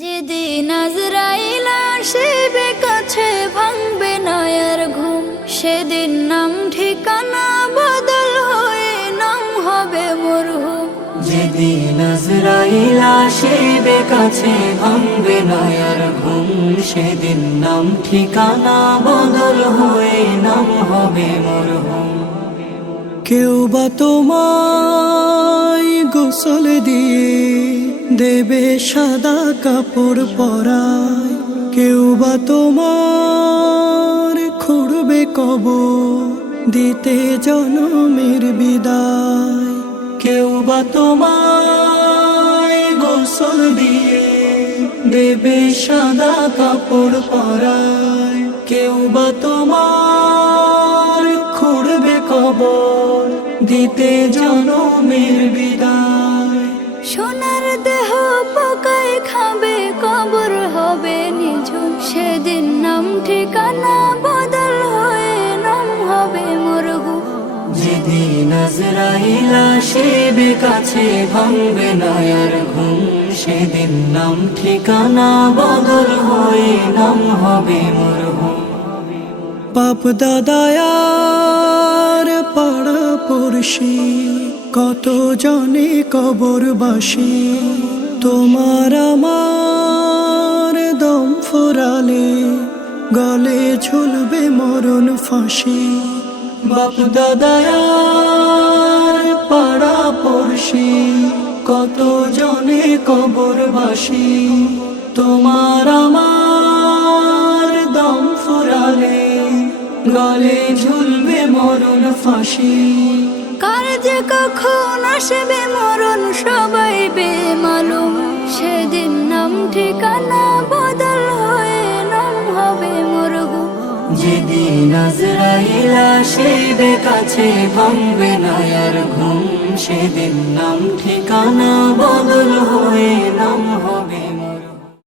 যেদিন আজরাইল আসিবে কাছে ভাঙবে নয়ার ঘুম, সেদিন নাম ঠিকানা বদল হয়ে নাম হবে মরহুম। যেদিন আজরাইল আসিবে কাছে ভাঙবে নয়ার ঘুম, সেদিন নাম ঠিকানা বদল হয়ে নাম হবে মরহুম। কেউ বা তোমায় গোসল দিয়ে দেবে সাদা কাপড় পরায়, কেউ বা তোমার খুঁড়বে কবর দিতে জনমের বিদায়। কেউ বা তোমায় গোসল দিয়ে দেবে সাদা কাপড় পরায়, কেউ বা তোমার খুঁড়বে কবর দিতে জনমের বিদায়। সোনার দেহ পোকায় খাবে কবর হবে নিঝুম, সেদিন নাম ঠিকানা বদল হয়ে নাম হবে মরহুম। যেদিন আজরাইল আসিবে কাছে ভাঙবে নয়ার ঘুম, সেদিন নাম ঠিকানা বদল হয়ে নাম হবে মরহুম। বাপ দাদায়ার পাড়া পড়শি কত জনে কবরবাসী, তোমার আমার দম ফুরালে গলে ঝুলবে মরণ ফাঁসি। বাপ দাদায়ার পাড়া পড়শি কত জনে কবরবাসী, তোমার আমার দম ফুরালে গলে ঝুলবে মরণ ফাঁসি। কার যে কখন আসবে মরণ সবাই বেমালুম, সেদিন নাম ঠিকানা বদল হয়ে নাম হবে মরহুম। যেদিন আজরাইল আসিবে কাছে ভাঙবে নয়ার ঘুম, সেদিন নাম ঠিকানা বদল হয়ে নাম হবে মরহুম।